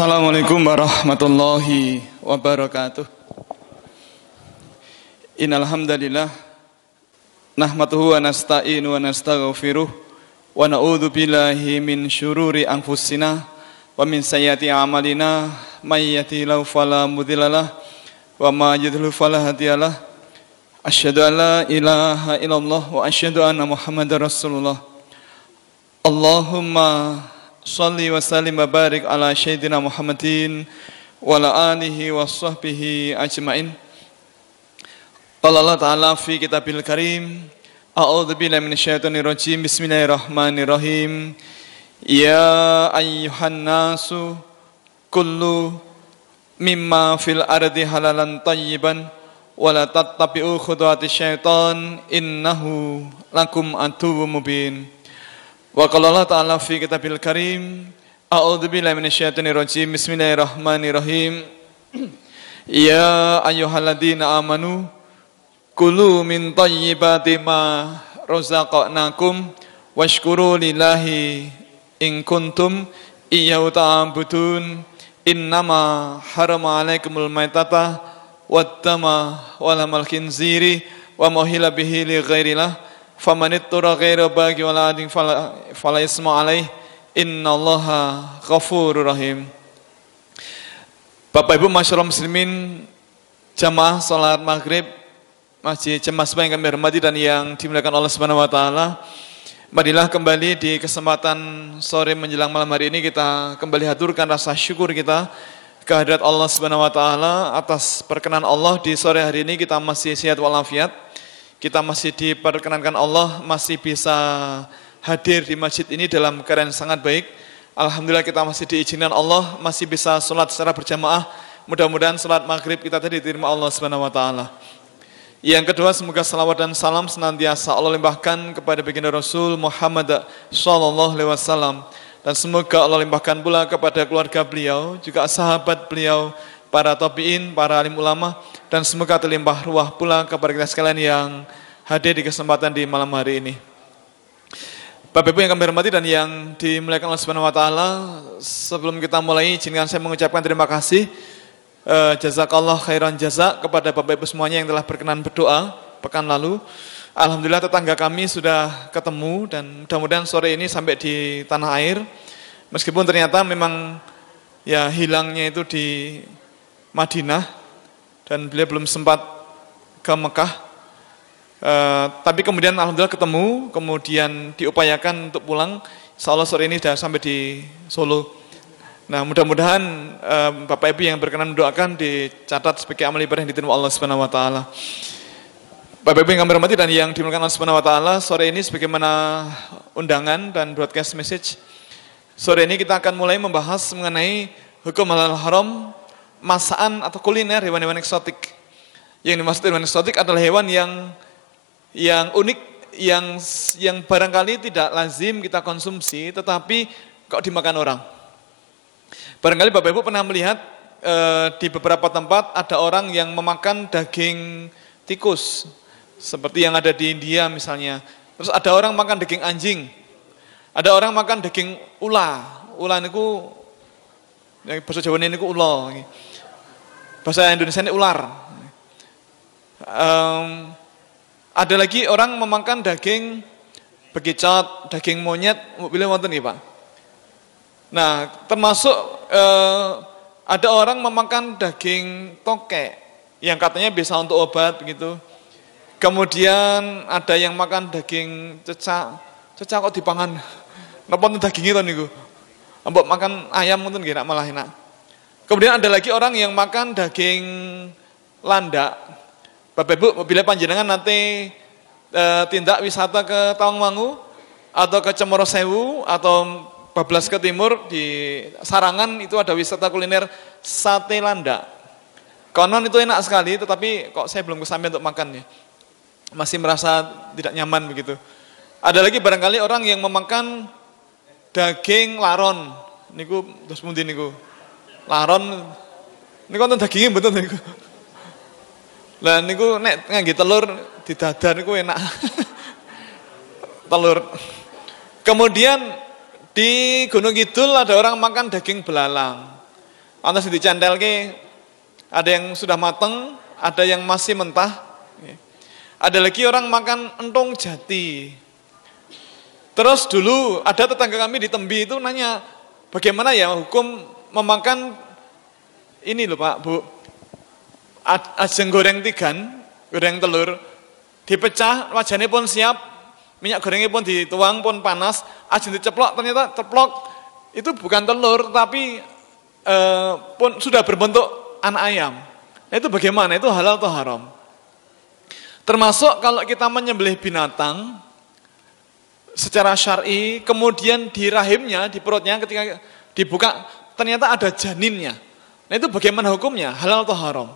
Assalamualaikum warahmatullahi wabarakatuh. Innal hamdalillah nahmaduhu wa nasta'inu wa nastaghfiruh wa na'udzu billahi min syururi anfusina wa min sayyiati a'malina may yahdihillahu fala mudhillalah wa may yudhlil fala hadiyalah. Asyhadu an la ilaha illallah wa asyhadu anna Muhammadar Rasulullah. Allahumma shalli wa sallim wa barik ala sayyidina Muhammadin wa ala alihi wa sahbihi ajmain. Qala Allah Ta'ala fi kitabil karim, a'udzu billahi minasyaitonir rajim, bismillahirrahmanirrahim. Ya ayyuhan nasu kullu mimma fil ardi halalan tayyiban wa la tattabi'u khutuwatis syaitan innahu lakum aduwwum mubin. Wa qala Allah Ta'ala fi kitabil karim, a'udzu billahi minasyaitonir rajim, bismillahirrahmanirrahim. Ya ayyuhalladzina amanu kulu min thayyibati ma razaqnakum washkuru lillahi in kuntum iyyahu ta'budun. Innama harama 'alaikumul maitata waddama wa lamal khinziri wa mahila bihi li ghairillah faman ittara ghaira baghi wala adin fala isma alaih innallaha ghafurur rahim. Bapak Ibu masyaallah muslimin, jamaah salat maghrib Masjid Cemas yang kami hormati dan yang dimuliakan Allah Subhanahu wa taala. Marilah kembali di kesempatan sore menjelang malam hari ini kita kembali haturkan rasa syukur kita kehadirat Allah Subhanahu wa taala atas perkenan Allah di sore hari ini kita masih sehat walafiat. Kita masih diperkenankan Allah masih bisa hadir di masjid ini dalam keadaan sangat baik. Alhamdulillah kita masih diizinkan Allah masih bisa sholat secara berjamaah. Mudah-mudahan sholat maghrib kita tadi diterima Allah Subhanahu wa taala. Yang kedua, semoga salawat dan salam senantiasa Allah limpahkan kepada baginda Rasul Muhammad sallallahu alaihi wasallam, dan semoga Allah limpahkan pula kepada keluarga beliau, juga sahabat beliau, para tabi'in, para alim ulama, dan semoga terlimpah ruah pula kepada kita sekalian yang hadir di kesempatan di malam hari ini. Bapak Ibu yang kami hormati dan yang dimuliakan Allah Subhanahu wa taala, sebelum kita mulai izinkan saya mengucapkan terima kasih jazakallah khairan jazak kepada Bapak Ibu semuanya yang telah berkenan berdoa pekan lalu. Alhamdulillah tetangga kami sudah ketemu dan mudah-mudahan sore ini sampai di tanah air. Meskipun ternyata memang ya hilangnya itu di Madinah dan beliau belum sempat ke Mekah. Tapi kemudian alhamdulillah ketemu, kemudian diupayakan untuk pulang. Insyaallah sore ini sudah sampai di Solo. Nah, mudah-mudahan Bapak Ibu yang berkenan mendoakan dicatat sebagai amal ibadah yang diterima Allah Subhanahu wa taala. Bapak Ibu yang kami hormati dan yang dimuliakan Allah Subhanahu wa taala, sore ini sebagaimana undangan dan broadcast message, sore ini kita akan mulai membahas mengenai hukum halal haram, masakan atau kuliner hewan-hewan eksotik. Yang dimaksud hewan eksotik adalah hewan yang unik, yang barangkali tidak lazim kita konsumsi, tetapi kok dimakan orang. Barangkali Bapak Ibu pernah melihat di beberapa tempat ada orang yang memakan daging tikus, seperti yang ada di India misalnya. Terus ada orang makan daging anjing, ada orang makan daging ula. Ula niku, bahasa Jawa niku ula, bahasa Indonesia ini ular. Ada lagi orang memakan daging bekicot, daging monyet, pilih wonten nggih Pak. Nah, termasuk ada orang memakan daging tokek yang katanya bisa untuk obat begitu. Kemudian ada yang makan daging cecak. Cecak kok dipangan? Napa dagingnya to niku? Mbok makan ayam ngoten nggih malah enak. Kemudian ada lagi orang yang makan daging landak. Bapak Ibu, bila panjenengan nanti tindak wisata ke Tawangmangu atau ke Cemorosewu atau bablas ke timur di Sarangan, itu ada wisata kuliner sate landak. Konon itu enak sekali, tetapi kok saya belum kesampean untuk makan ya. Masih merasa tidak nyaman begitu. Ada lagi barangkali orang yang memakan daging laron. Niku terus pundi niku? Laron niku wonten dagingnya mboten niku. Lah niku nek ngangge telur didadar niku enak. Telur. Kemudian di Gunung Kidul ada orang makan daging belalang. Antas dicantelke, ada yang sudah mateng, ada yang masih mentah. Ada lagi orang makan entong jati. Terus dulu ada tetangga kami di Tembi itu nanya, bagaimana ya hukum memakan ini loh Pak, Bu, ajeng goreng tigan, goreng telur, dipecah, wajannya pun siap, minyak gorengnya pun dituang pun panas, ajeng diceplok, ternyata ceplok itu bukan telur tapi pun sudah berbentuk anak ayam. Nah, itu bagaimana? Itu halal atau haram? Termasuk kalau kita menyembelih binatang secara syar'i, kemudian di rahimnya, di perutnya ketika dibuka ternyata ada janinnya. Nah, itu bagaimana hukumnya? Halal atau haram?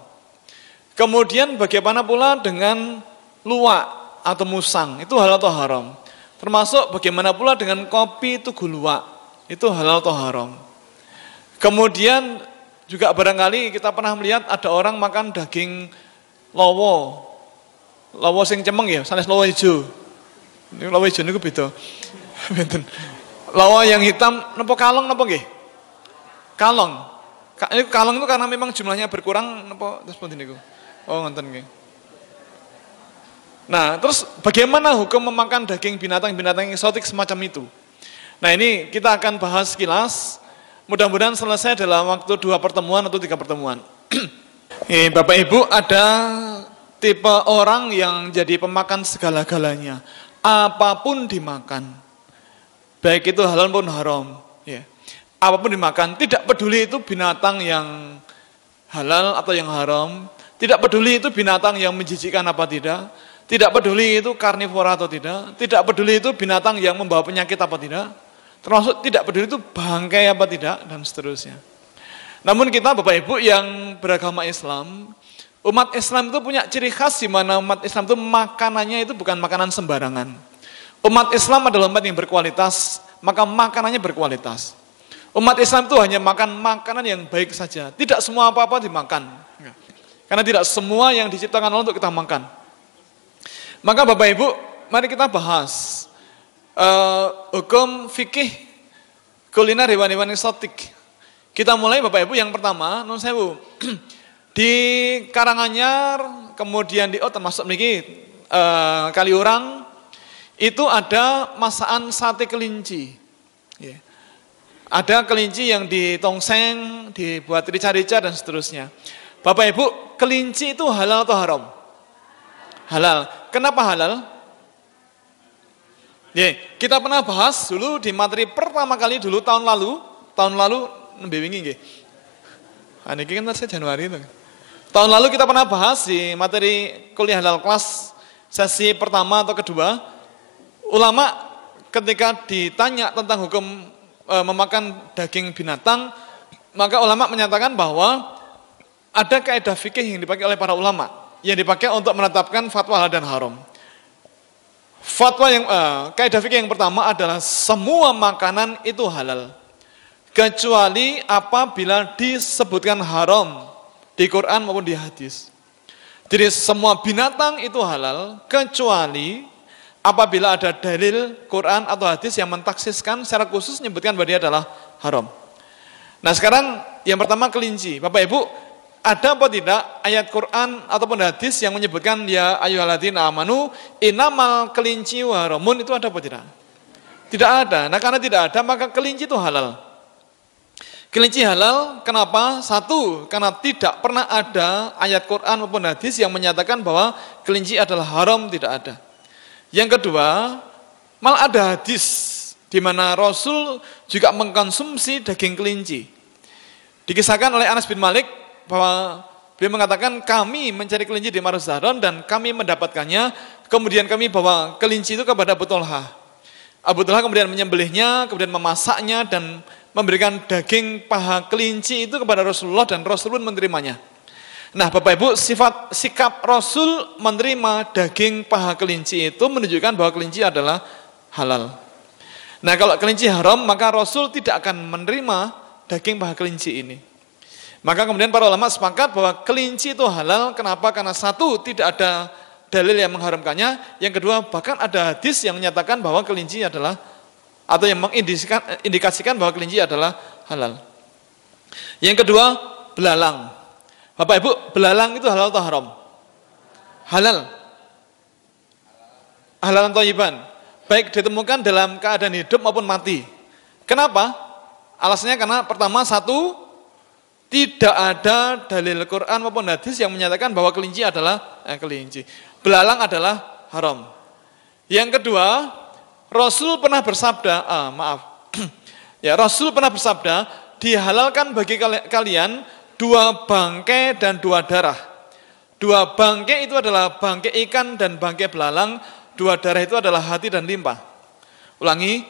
Kemudian bagaimana pula dengan luwak atau musang? Itu halal atau haram? Termasuk bagaimana pula dengan kopi tugu luwak? Itu halal atau haram? Kemudian juga barangkali kita pernah melihat ada orang makan daging lowo. Lowo sing cemeng ya, sanes lowo hijau. Ini lowo hijau niku beda. Benten. Lowo yang hitam napa kalong napa nggih? Kalong. Ini kalong itu karena memang jumlahnya berkurang napa terus pundi niku? Oh, ngoten nggih. Nah, terus bagaimana hukum memakan daging binatang-binatang eksotik semacam itu? Nah, ini kita akan bahas sekilas. Mudah-mudahan selesai dalam waktu 2 pertemuan atau 3 pertemuan. Bapak Ibu, ada tipe orang yang jadi pemakan segala-galanya. Apapun dimakan. Baik itu halal pun haram. Ya. Apapun dimakan, tidak peduli itu binatang yang halal atau yang haram. Tidak peduli itu binatang yang menjijikkan apa tidak. Tidak peduli itu karnivora atau tidak. Tidak peduli itu binatang yang membawa penyakit apa tidak. Termasuk tidak peduli itu bangkai apa tidak, dan seterusnya. Namun kita Bapak Ibu yang beragama Islam, umat Islam itu punya ciri khas di mana umat Islam itu makanannya itu bukan makanan sembarangan. Umat Islam adalah umat yang berkualitas, maka makanannya berkualitas. Umat Islam itu hanya makan makanan yang baik saja. Tidak semua apa-apa dimakan. Karena tidak semua yang diciptakan Allah untuk kita makan. Maka Bapak Ibu, mari kita bahas hukum fikih kuliner hewan-hewan eksotik. Kita mulai Bapak Ibu yang pertama, nun sewu. Di Karanganyar, kemudian di termasuk niki Kaliurang, itu ada masakan sate kelinci. Yeah. Ada kelinci yang ditongseng, dibuat rica-rica dan seterusnya. Bapak Ibu, kelinci itu halal atau haram? Halal. Kenapa halal? Yeah. Kita pernah bahas dulu di materi pertama kali dulu tahun lalu nembe wingi nggih. Niki kan saya Januari itu. Tahun lalu kita pernah bahas di materi kuliah halal kelas sesi pertama atau kedua. Ulama ketika ditanya tentang hukum memakan daging binatang, maka ulama menyatakan bahwa ada kaidah fikih yang dipakai oleh para ulama yang dipakai untuk menetapkan fatwa halal dan haram. Fatwa yang kaidah fikih yang pertama adalah semua makanan itu halal kecuali apabila disebutkan haram di Quran maupun di hadis. Jadi semua binatang itu halal kecuali apabila ada dalil Quran atau hadis yang mentaksiskan secara khusus menyebutkan bahwa dia adalah haram. Nah sekarang yang pertama kelinci. Bapak Ibu, ada apa tidak ayat Quran ataupun hadis yang menyebutkan ya ayyuhalladzina amanu innamal kelinci wa haramun, itu ada apa tidak? Tidak ada. Nah karena tidak ada maka kelinci itu halal. Kelinci halal, kenapa? Satu, karena tidak pernah ada ayat Quran maupun hadis yang menyatakan bahwa kelinci adalah haram, tidak ada. Yang kedua, malah ada hadis di mana Rasul juga mengkonsumsi daging kelinci. Dikisahkan oleh Anas bin Malik bahwa beliau mengatakan kami mencari kelinci di Maruz Zahron dan kami mendapatkannya, kemudian kami bawa kelinci itu kepada Abu Thalhah. Abu Thalhah kemudian menyembelihnya, kemudian memasaknya dan memberikan daging paha kelinci itu kepada Rasulullah dan Rasul pun menerimanya. Nah Bapak Ibu, sikap Rasul menerima daging paha kelinci itu menunjukkan bahwa kelinci adalah halal. Nah kalau kelinci haram maka Rasul tidak akan menerima daging paha kelinci ini. Maka kemudian para ulama sepakat bahwa kelinci itu halal. Kenapa? Karena satu, tidak ada dalil yang mengharamkannya. Yang kedua, bahkan ada hadis yang menyatakan bahwa kelinci adalah atau yang mengindikasikan bahwa kelinci adalah halal. Yang kedua, belalang. Bapak Ibu, belalang itu halal atau haram? Halal. Halal atau thayyiban. Baik ditemukan dalam keadaan hidup maupun mati. Kenapa? Alasannya karena pertama, satu, tidak ada dalil Quran maupun hadis yang menyatakan bahwa kelinci adalah belalang adalah haram. Yang kedua, Rasul pernah bersabda, Rasul pernah bersabda, dihalalkan bagi kalian 2 bangkai dan 2 darah. 2 bangkai itu adalah bangkai ikan dan bangkai belalang, 2 darah itu adalah hati dan limpa. Ulangi,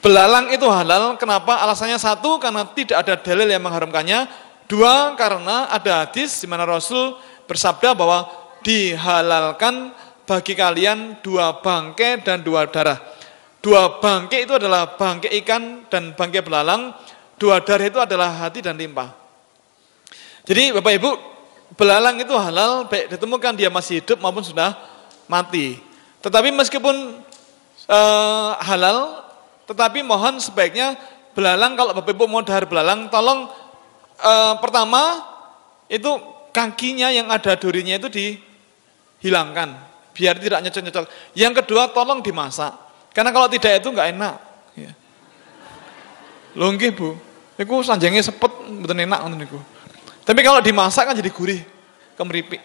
belalang itu halal, kenapa? Alasannya 1, karena tidak ada dalil yang mengharamkannya. 2, karena ada hadis di mana Rasul bersabda bahwa dihalalkan bagi kalian 2 bangkai dan 2 darah. 2 bangkai itu adalah bangkai ikan dan bangkai belalang, 2 darah itu adalah hati dan limpa. Jadi Bapak Ibu, belalang itu halal baik ditemukan dia masih hidup maupun sudah mati. Tetapi meskipun halal, tetapi mohon sebaiknya belalang, kalau Bapak Ibu mau dahar belalang, tolong pertama itu kakinya yang ada durinya itu dihilangkan, biar tidak nyocok-nyocok. Yang kedua, tolong dimasak, karena kalau tidak itu nggak enak. Ya. Lho nggih Bu, niku sanjange sepet mboten enak ngoten niku. Tapi kalau dimasak kan jadi gurih, kemeripik.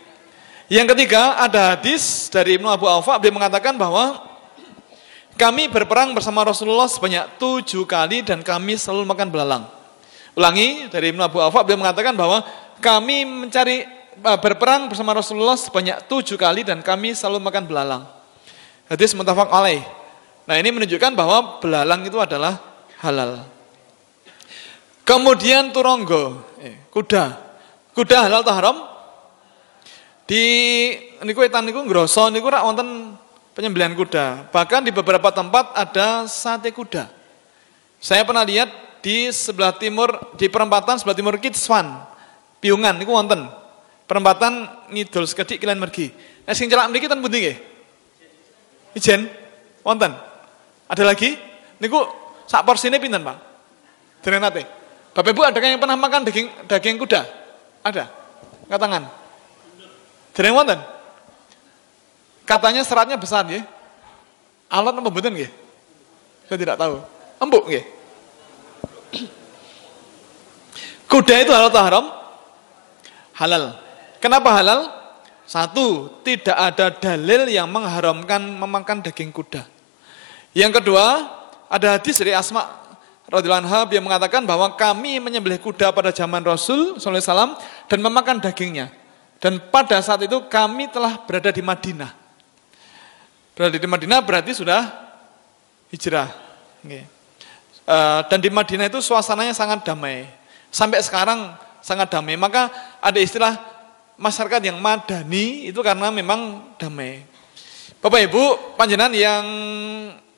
Yang ketiga, ada hadis dari Ibnu Abu Aufa, dia mengatakan bahwa kami berperang bersama Rasulullah sebanyak 7 kali dan kami selalu makan belalang. Ulangi, dari Ibnu Abu Aufa, dia mengatakan bahwa kami berperang bersama Rasulullah sebanyak 7 kali dan kami selalu makan belalang. Hadis muttafaq alaih. Nah, ini menunjukkan bahwa belalang itu adalah halal. Kemudian turonggo, kuda. Kuda halal atau haram? Di niku etan niku ngroso niku rak wonten penyembelihan kuda. Bahkan di beberapa tempat ada sate kuda. Saya pernah lihat di sebelah timur, di perempatan sebelah timur Kitswan, Piungan niku wonten. Perempatan ngidul sekedhik kilen mergi. Nah sing celak mriki ten pundi nggih? Ijen wonten. Ada lagi? Niku sak porsine pinten, Pak? Dereng nate. Bapak Ibu ada yang pernah makan daging kuda? Ada? Angkat tangan. Dereng wonten? Katanya seratnya besar nggih. Alot apa mboten nggih? Saya tidak tahu. Empuk nggih. Kuda itu halal atau haram? Halal. Kenapa halal? 1, tidak ada dalil yang mengharamkan memakan daging kuda. Yang kedua, ada hadis dari Asma radhiyallahu anha yang mengatakan bahwa kami menyembelih kuda pada zaman Rasul sallallahu alaihi wasallam dan memakan dagingnya. Dan pada saat itu kami telah berada di Madinah. Berada di Madinah berarti sudah hijrah. Dan di Madinah itu suasananya sangat damai. Sampai sekarang sangat damai. Maka ada istilah masyarakat yang madani itu karena memang damai. Bapak Ibu, panjenengan yang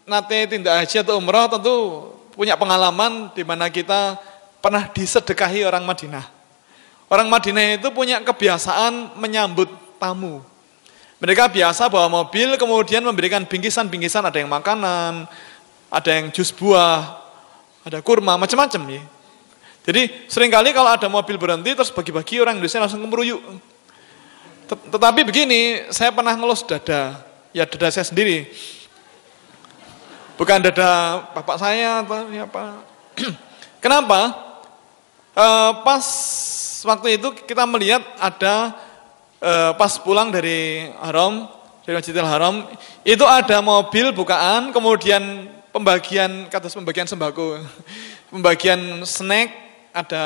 nate tindak haji atau umrah tentu punya pengalaman di mana kita pernah disedekahi orang Madinah. Orang Madinah itu punya kebiasaan menyambut tamu. Mereka biasa bawa mobil, kemudian memberikan bingkisan-bingkisan, ada yang makanan, ada yang jus buah, ada kurma, macam-macam ya. Jadi seringkali kalau ada mobil berhenti terus bagi-bagi, orang Indonesia langsung kemeruyuk. Tetapi begini, saya pernah ngelus dada, ya dada saya sendiri. Bukan dada bapak saya atau siapa. Kenapa? Pas waktu itu kita melihat ada pas pulang dari Haram, dari Masjidil Haram, itu ada mobil bukaan, kemudian pembagian sembako, pembagian snack, ada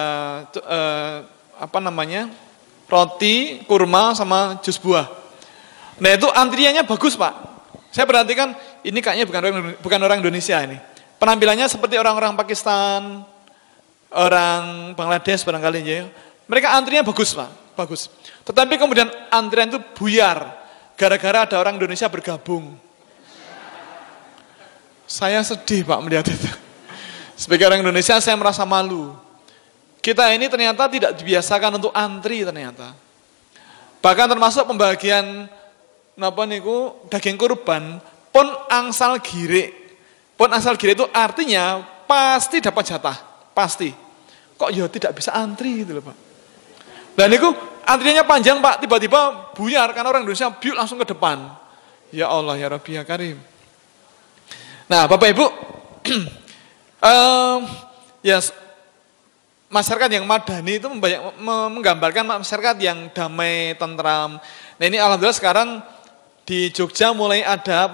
roti, kurma sama jus buah. Nah itu antriannya bagus Pak. Saya perhatikan ini kayaknya bukan orang Indonesia ini. Penampilannya seperti orang-orang Pakistan, orang Bangladesh barangkali ya. Mereka antrinya bagus Pak, bagus. Tetapi kemudian antrian itu buyar gara-gara ada orang Indonesia bergabung. Saya sedih Pak melihat itu. Sebagai orang Indonesia saya merasa malu. Kita ini ternyata tidak dibiasakan untuk antri ternyata. Bahkan termasuk pembagian daging kurban pun angsal gire. Pun angsal gire itu artinya pasti dapat jatah. pasti. Kok ya tidak bisa antri gitu loh Pak. Dan itu antrinya panjang Pak, tiba-tiba buyar karena orang Indonesia biuk langsung ke depan. Ya Allah ya Rabbi ya Karim. Nah Bapak Ibu, ya masyarakat yang madani itu menggambarkan masyarakat yang damai, tentram. Nah ini alhamdulillah sekarang di Jogja mulai ada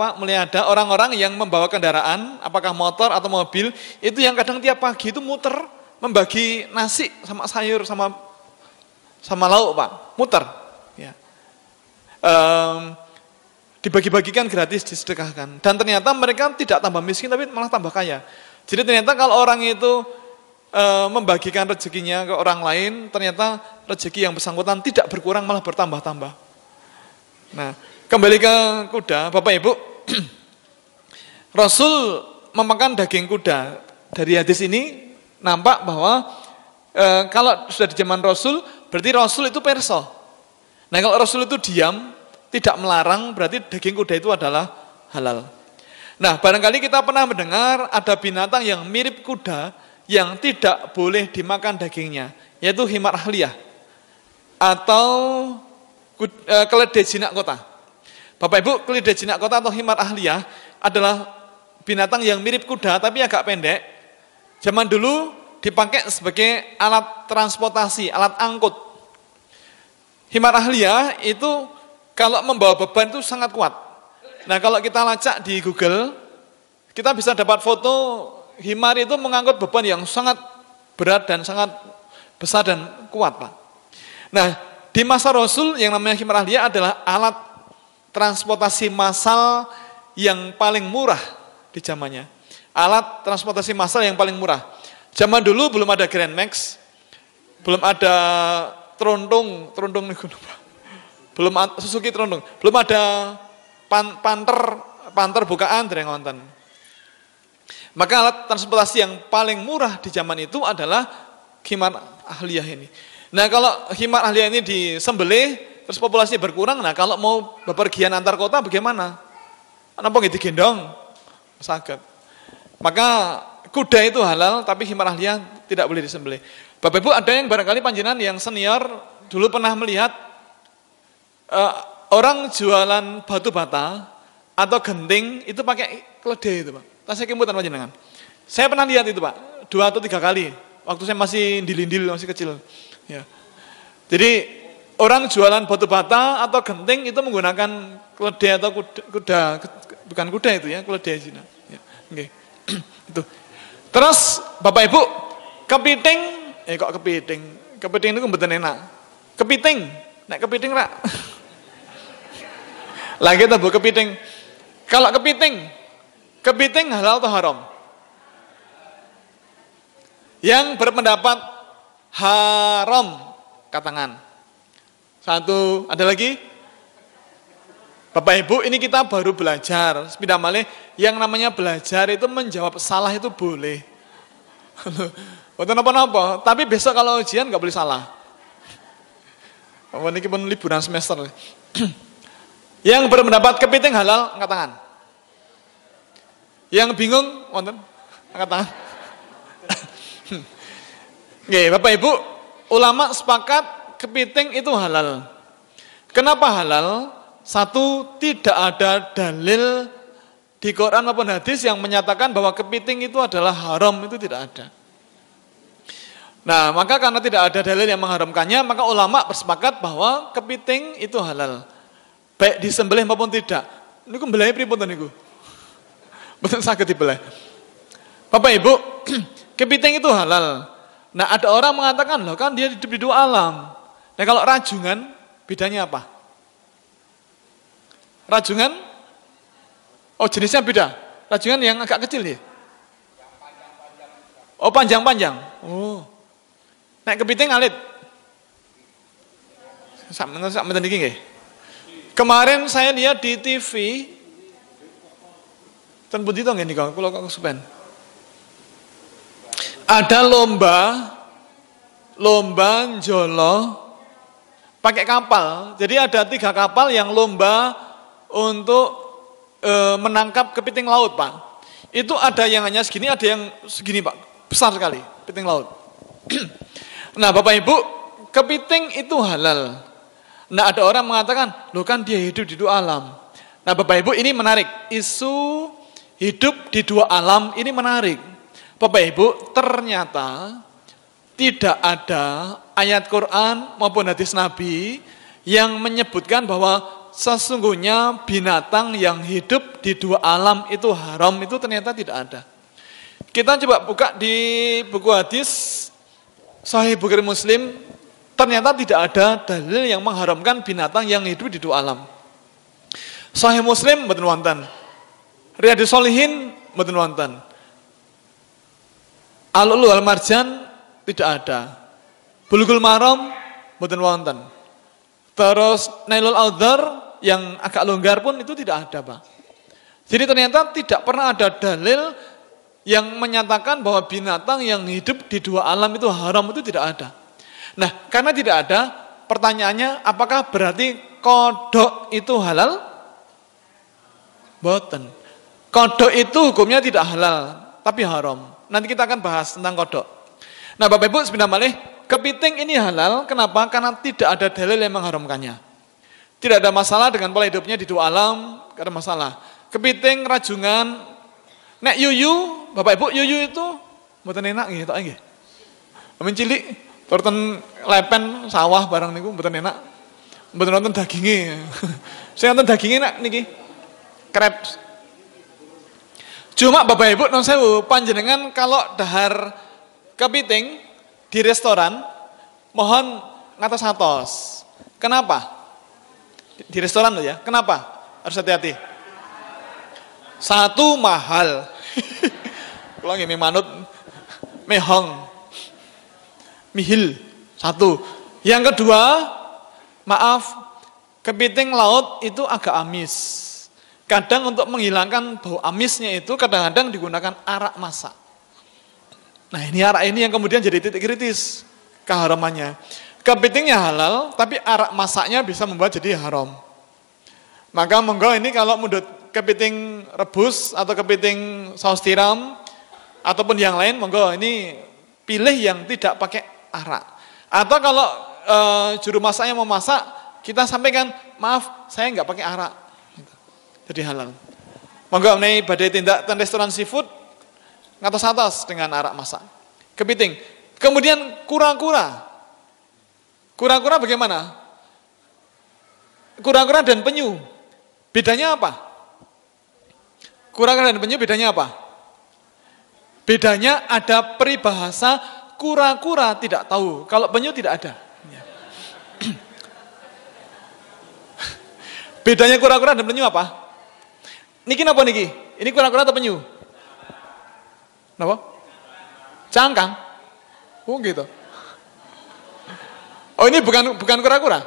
orang-orang yang membawa kendaraan, apakah motor atau mobil, itu yang kadang tiap pagi itu muter membagi nasi sama sayur sama lauk Pak, muter. Ya. Dibagi-bagikan gratis, disedekahkan. Dan ternyata mereka tidak tambah miskin tapi malah tambah kaya. Jadi ternyata kalau orang itu membagikan rezekinya ke orang lain, ternyata rezeki yang bersangkutan tidak berkurang malah bertambah-tambah. Nah, kembali ke kuda, Bapak Ibu, Rasul memakan daging kuda. Dari hadis ini nampak bahwa kalau sudah di zaman Rasul, berarti Rasul itu perso. Nah kalau Rasul itu diam, tidak melarang, berarti daging kuda itu adalah halal. Nah barangkali kita pernah mendengar ada binatang yang mirip kuda, yang tidak boleh dimakan dagingnya, yaitu himar ahliyah, atau keledai jinak kota. Bapak Ibu, keledai jinak kota atau himar ahliyah adalah binatang yang mirip kuda tapi agak pendek. Zaman dulu dipakai sebagai alat transportasi, alat angkut. Himar ahliyah itu kalau membawa beban itu sangat kuat. Nah kalau kita lacak di Google, kita bisa dapat foto himar itu mengangkut beban yang sangat berat dan sangat besar dan kuat Pak. Nah di masa Rasul yang namanya himar ahliyah adalah alat transportasi massal yang paling murah di zamannya. Alat transportasi massal yang paling murah. Zaman dulu belum ada Grand Max, belum ada Trondong belum Suzuki Trondong, belum ada Panther bukaan dari ngonten. Maka alat transportasi yang paling murah di zaman itu adalah himar ahliyah ini. Nah kalau himar ahliyah ini disembelih, terus populasinya berkurang, nah kalau mau bepergian antar kota bagaimana? Kenapa nggak digendong? Saged. Maka kuda itu halal, tapi himar ahliyah tidak boleh disembelih. Bapak Ibu ada yang barangkali panjenengan yang senior dulu pernah melihat orang jualan batu bata atau genting itu pakai keledai itu Pak. Tasnya kemutan panjenengan. Saya pernah lihat itu Pak, 2 atau 3 kali. Waktu saya masih dilindil, masih kecil. Ya. Jadi orang jualan batu bata atau genting itu menggunakan keledai atau kuda, bukan kuda itu ya, keledai Cina. Ya. Okay. Itu. Terus Bapak Ibu, kepiting itu kebetulan enak. Kepiting, naik kepiting rak. Lagi tahu kepiting. Kalau kepiting halal atau haram? Yang berpendapat haram, katakan. 1, ada lagi? Bapak Ibu, ini kita baru belajar. Sepeda malih, yang namanya belajar itu menjawab salah itu boleh. Bukan apa-apa, tapi besok kalau ujian nggak boleh salah. Ini pun liburan semester. Yang berpendapat kepiting halal, angkat tangan. Yang bingung, wonten, angkat tangan. Oke, Bapak Ibu, ulama sepakat kepiting itu halal. Kenapa halal? 1, tidak ada dalil di Quran maupun hadis yang menyatakan bahwa kepiting itu adalah haram, itu tidak ada. Nah, maka karena tidak ada dalil yang mengharamkannya, maka ulama bersepakat bahwa kepiting itu halal. Baik disembelih maupun tidak. Ini kembelih pripun niku? Betul saged dibelih. Bapak Ibu, kepiting itu halal. Nah, ada orang mengatakan, loh kan dia hidup di 2 alam. Nah, kalau rajungan, bedanya apa? Rajungan? Oh, jenisnya beda. Rajungan yang agak kecil ya? Oh, panjang-panjang. Oh. Nek kepiting alit. Sak-sak iki nggih. Kemarin saya lihat di TV, ten pundi to nggih nika, kula kok kesupen. Ada lomba njolo pakai kapal. Jadi ada 3 kapal yang lomba untuk menangkap kepiting laut, Pak. Itu ada yang hanya segini, ada yang segini, Pak. Besar sekali. kepiting laut. Nah Bapak Ibu, kepiting itu halal. Nah ada orang mengatakan, loh kan dia hidup di dua alam. Nah Bapak Ibu ini menarik, isu hidup di dua alam ini menarik. Bapak Ibu ternyata tidak ada ayat Quran maupun hadis Nabi yang menyebutkan bahwa sesungguhnya binatang yang hidup di dua alam itu haram, itu ternyata tidak ada. Kita coba buka di buku hadis Sahih Bukhari Muslim, ternyata tidak ada dalil yang mengharamkan binatang yang hidup di dua alam. Sahih Muslim mboten wonten. Riyadhus Shalihin mboten wonten. Al-Lu'lu' Al-Marjan tidak ada. Bulughul Maram mboten wonten. Terus Nailul Awdhar yang agak longgar pun itu tidak ada, Pak. Jadi ternyata tidak pernah ada dalil yang menyatakan bahwa binatang yang hidup di dua alam itu haram, itu tidak ada. Nah, karena tidak ada, pertanyaannya apakah berarti kodok itu halal? Boten. Kodok itu hukumnya tidak halal, tapi haram. Nanti kita akan bahas tentang kodok. Nah Bapak Ibu sebenarnya malih, kepiting ini halal, kenapa? Karena tidak ada dalil yang mengharamkannya. Tidak ada masalah dengan pola hidupnya di dua alam, tidak ada masalah. Kepiting, rajungan, nek yuyu, Bapak Ibu yuyu itu mboten enak gitu nggih. Amin cilik, turun lepen sawah barang niku mboten enak. Mboten nonton dagingnya. Saya nonton dagingnya enak niki. Crepes. Cuma Bapak Ibu non sewu panjenengan kalau dahar kepiting di restoran mohon ngatos-ngatos. Kenapa? Di restoran loh ya. Kenapa? Harus hati-hati. Satu mahal. Kalau nggih manut mehong. Mihil. Satu. Yang kedua, maaf, kepiting laut itu agak amis. Kadang untuk menghilangkan bau amisnya itu kadang-kadang digunakan arak masak. Nah ini arak ini yang kemudian jadi titik kritis keharamannya. Kepitingnya halal, tapi arak masaknya bisa membuat jadi haram. Maka monggo ini kalau mundut kepiting rebus atau kepiting saus tiram ataupun yang lain, monggo ini pilih yang tidak pakai arak. Atau kalau juru masaknya mau masak, kita sampaikan, maaf saya nggak pakai arak. Jadi halal. Monggo menawi badai tindak ten restoran seafood ngatos-atos dengan arak masak. Kepiting. Kemudian kura-kura. Kura-kura bagaimana? Kura-kura dan penyu. Bedanya apa? Kura-kura dan penyu bedanya apa? Bedanya ada peribahasa kura-kura tidak tahu, kalau penyu tidak ada. Bedanya kura-kura dan penyu apa? Niki napa niki? Ini kura-kura atau penyu? Napa? Cangkang. Oh gitu. Oh ini bukan kura-kura?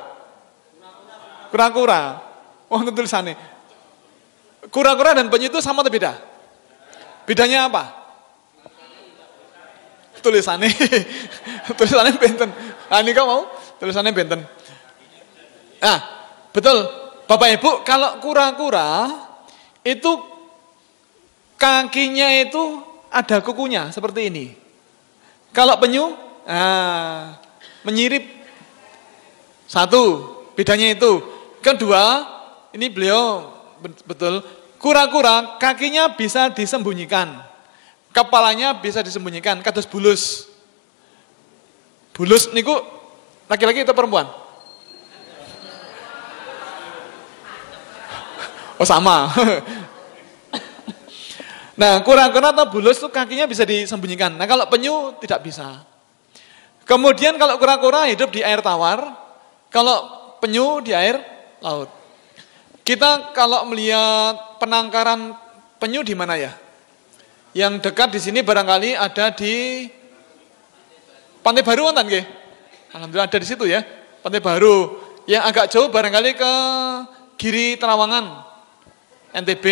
Kura-kura. Oh tulisannya. Kura-kura dan penyu itu sama atau beda? Bedanya apa? Tulisannya. Tulisannya benten. Ah ini kau mau? Tulisannya benten. Nah, betul. Bapak Ibu, kalau kura-kura itu kakinya itu ada kukunya seperti ini. Kalau penyu, menyirip. Satu, bedanya itu. Kedua, ini beliau betul, kura-kura kakinya bisa disembunyikan. Kepalanya bisa disembunyikan, kados bulus. Bulus niku laki-laki atau perempuan? Oh sama. Nah kura-kura atau bulus itu kakinya bisa disembunyikan. Nah kalau penyu tidak bisa. Kemudian kalau kura-kura hidup di air tawar, kalau penyu di air laut. Kita kalau melihat penangkaran penyu di mana ya? Yang dekat di sini barangkali ada di Pantai Baru wonten nggih? Alhamdulillah ada di situ ya, Pantai Baru. Yang agak jauh barangkali ke Giri Terawangan. NTB.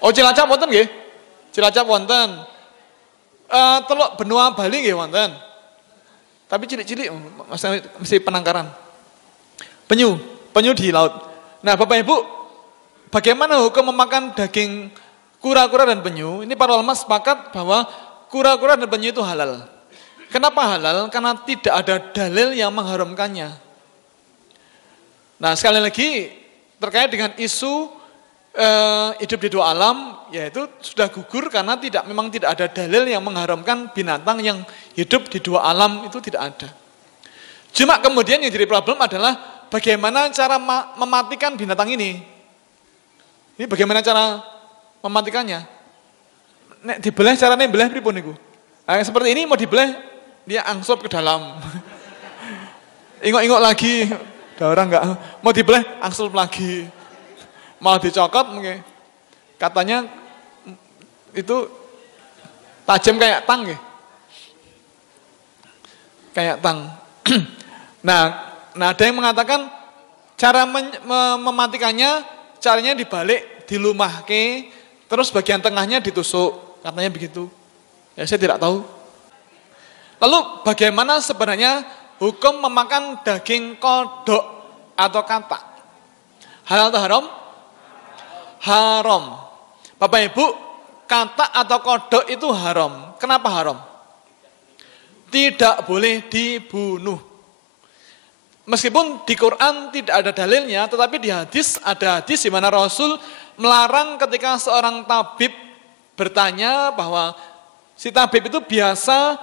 Oh Cilacap wonten nggih? Cilacap wonten. Teluk benua Bali nggih wonten. Tapi cilik-cilik masih penangkaran. Penyu di laut. Nah, Bapak Ibu, bagaimana hukum memakan daging kura-kura dan penyu, ini para ulama sepakat bahwa kura-kura dan penyu itu halal. Kenapa halal? Karena tidak ada dalil yang mengharamkannya. Nah, sekali lagi terkait dengan isu hidup di dua alam, yaitu sudah gugur karena memang tidak ada dalil yang mengharamkan binatang yang hidup di dua alam, itu tidak ada. Cuma kemudian yang jadi problem adalah bagaimana cara mematikan binatang ini. Ini bagaimana cara mematikannya? Nek dibelah caranya belah pripun niku? Nah, seperti ini mau dibelah, dia angsop ke dalam. Ingok-ingok lagi, ada orang enggak mau dibelah, angsop lagi. Malah dicokot mungkin. Katanya itu tajam kayak tang ya. Kayak tang. Nah, ada yang mengatakan cara mematikannya, caranya dibalik, dilumahke, terus bagian tengahnya ditusuk, katanya begitu. Ya saya tidak tahu. Lalu bagaimana sebenarnya hukum memakan daging kodok atau katak? Halal atau haram? Haram. Bapak Ibu, katak atau kodok itu haram. Kenapa haram? Tidak boleh dibunuh. Meskipun di Quran tidak ada dalilnya, tetapi di hadis ada hadis di mana Rasul melarang ketika seorang tabib bertanya bahwa si tabib itu biasa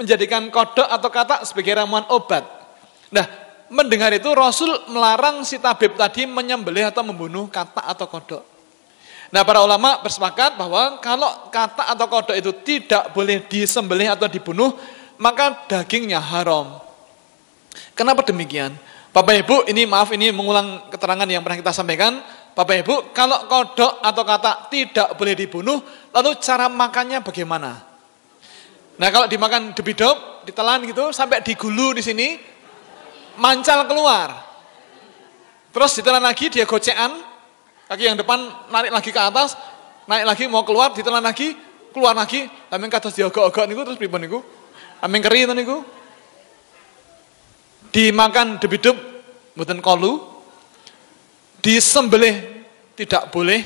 menjadikan kodok atau katak sebagai ramuan obat. Nah, mendengar itu Rasul melarang si tabib tadi menyembelih atau membunuh katak atau kodok. Nah, para ulama bersepakat bahwa kalau katak atau kodok itu tidak boleh disembelih atau dibunuh, maka dagingnya haram. Kenapa demikian? Bapak Ibu, ini mengulang keterangan yang pernah kita sampaikan. Bapak Ibu, kalau kodok atau katak tidak boleh dibunuh, lalu cara makannya bagaimana? Nah, kalau dimakan debidop, ditelan gitu, sampai digulu di sini, mancal keluar. Terus ditelan lagi, dia gocean, kaki yang depan narik lagi ke atas, naik lagi mau keluar, ditelan lagi, keluar lagi, amin ke atas diogok-ogok niku terus pripun niku? Amin keri itu niku. Dimakan debidop, mboten kolu, disembelih tidak boleh,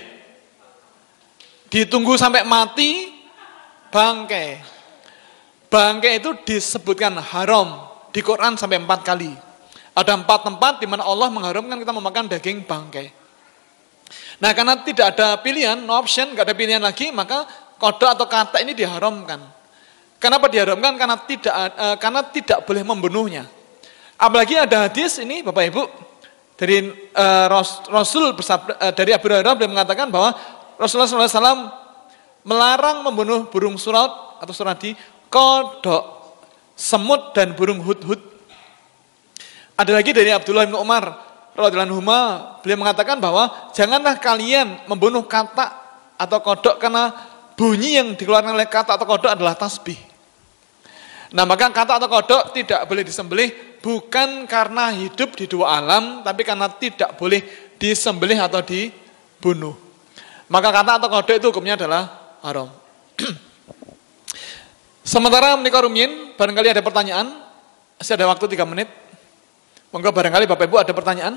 ditunggu sampai mati, bangkai. Bangkai itu disebutkan haram di Quran sampai 4 kali. Ada 4 tempat di mana Allah mengharamkan kita memakan daging bangkai. Nah, karena tidak ada pilihan, no option, nggak ada pilihan lagi, maka kodok atau katak ini diharamkan. Kenapa diharamkan? Karena tidak boleh membunuhnya. Apalagi ada hadis ini, Bapak Ibu, dari Rasul bersabda, dari Abu Hurairah beliau mengatakan bahwa Rasulullah SAW melarang membunuh burung surau atau suradi, kodok, semut dan burung hudhud. Ada lagi dari Abdullah bin Umar radhiyallahu anhu, beliau mengatakan bahwa janganlah kalian membunuh katak atau kodok karena bunyi yang dikeluarkan oleh katak atau kodok adalah tasbih. Nah, maka katak atau kodok tidak boleh disembelih bukan karena hidup di dua alam, tapi karena tidak boleh disembelih atau dibunuh. Maka katak atau kodok itu hukumnya adalah haram. Sementara menikah rumiyin, barangkali ada pertanyaan, masih ada waktu 3 menit. Monggo barangkali Bapak Ibu ada pertanyaan.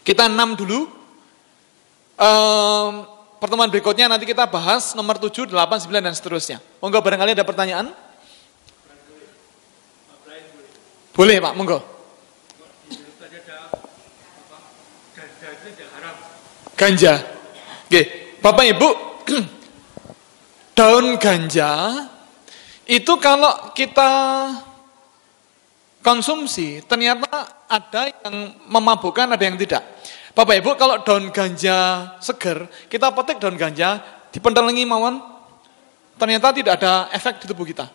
Kita 6 dulu. Pertemuan berikutnya nanti kita bahas nomor 7, 8, 9 dan seterusnya. Monggo barangkali ada pertanyaan. Boleh Pak, monggo. Ganja. Oke, Bapak Ibu, daun ganja itu kalau kita konsumsi ternyata ada yang memabukkan, ada yang tidak. Bapak Ibu, kalau daun ganja seger, kita petik daun ganja, dipentelengi mawon, ternyata tidak ada efek di tubuh kita.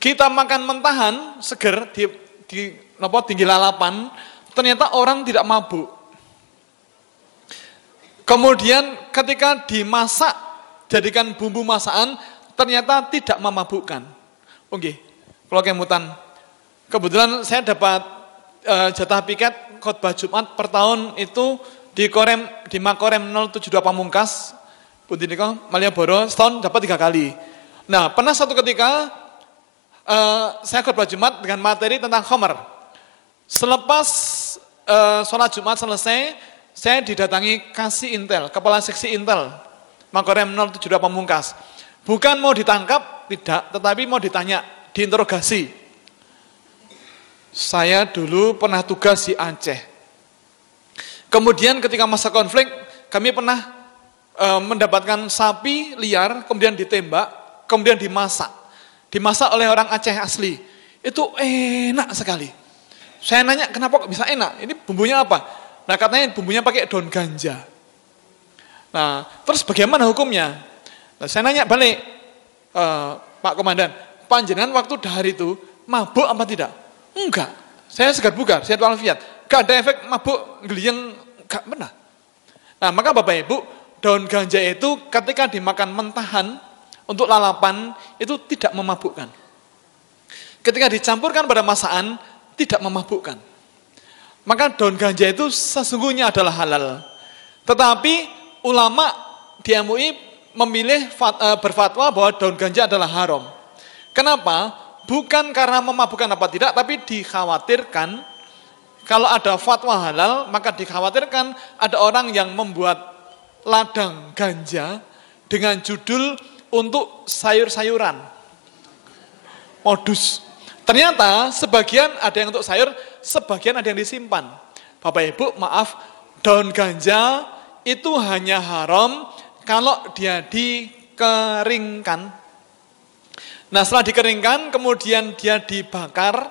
Kita makan mentahan seger di tinggi lalapan, ternyata orang tidak mabuk. Kemudian ketika dimasak, jadikan bumbu masakan, ternyata tidak memabukkan. Oke, kalau kemutan. Kebetulan saya dapat jatah piket khotbah Jumat per tahun itu di Makorem 072 Pamungkas, Puntiniko, Malioboro, setahun dapat 3 kali. Nah, pernah satu ketika saya khotbah Jumat dengan materi tentang khamar. Selepas sholat Jumat selesai, saya didatangi Kasih Intel, Kepala Seksi Intel, Makorem 078 Pamungkas. Bukan mau ditangkap, tidak, tetapi mau ditanya, diinterogasi. Saya dulu pernah tugas di Aceh. Kemudian ketika masa konflik, kami pernah mendapatkan sapi liar, kemudian ditembak, kemudian dimasak. Dimasak oleh orang Aceh asli. Itu enak sekali. Saya nanya, kenapa kok bisa enak? Ini bumbunya apa? Nah katanya bumbunya pakai daun ganja. Nah terus bagaimana hukumnya? Nah, saya nanya balik, Pak Komandan, panjenengan waktu dahar itu mabuk apa tidak? Enggak, saya segar bugar, sehat walafiat. Gak ada efek mabuk, geliyeng, gak pernah. Nah maka Bapak Ibu, daun ganja itu ketika dimakan mentahan untuk lalapan itu tidak memabukkan. Ketika dicampurkan pada masakan tidak memabukkan. Maka daun ganja itu sesungguhnya adalah halal. Tetapi ulama di MUI memilih berfatwa bahwa daun ganja adalah haram. Kenapa? Bukan karena memabukkan apa tidak, tapi dikhawatirkan kalau ada fatwa halal, maka dikhawatirkan ada orang yang membuat ladang ganja dengan judul untuk sayur-sayuran. Modus. Ternyata sebagian ada yang untuk sayur, sebagian ada yang disimpan. Bapak Ibu, maaf, daun ganja itu hanya haram kalau dia dikeringkan. Nah setelah dikeringkan, kemudian dia dibakar,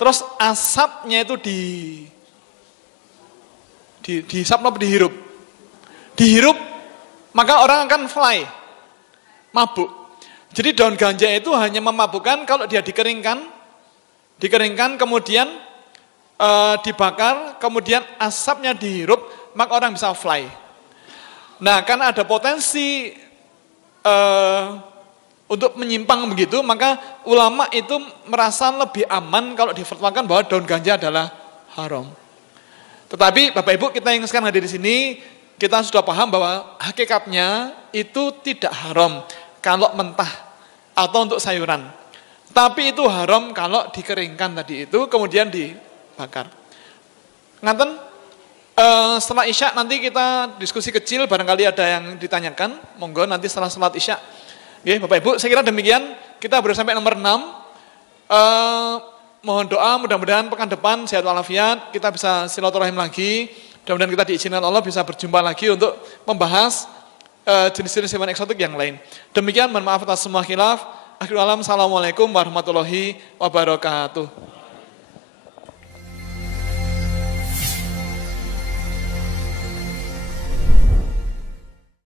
terus asapnya itu dihisap atau dihirup. Dihirup, maka orang akan fly, mabuk. Jadi daun ganja itu hanya memabukkan kalau dia dikeringkan kemudian dibakar, kemudian asapnya dihirup, maka orang bisa fly. Nah karena ada potensi untuk menyimpang begitu, maka ulama itu merasa lebih aman kalau difatwakan bahwa daun ganja adalah haram. Tetapi Bapak Ibu kita yang sekarang hadir di sini, kita sudah paham bahwa hakikatnya itu tidak haram kalau mentah atau untuk sayuran. Tapi itu haram kalau dikeringkan tadi itu, kemudian dibakar. Ngaten, setelah Isya nanti kita diskusi kecil, barangkali ada yang ditanyakan, monggo nanti setelah salat Isya. Oke, Bapak Ibu, saya kira demikian. Kita baru sampai nomor 6. Mohon doa, mudah-mudahan pekan depan sehat walafiat, kita bisa silaturahim lagi. Mudah-mudahan kita diizinkan Allah bisa berjumpa lagi untuk membahas jenis-jenis hewan eksotik yang lain. Demikian, mohon maaf atas semua khilaf. Akhirul alam, assalamualaikum warahmatullahi wabarakatuh.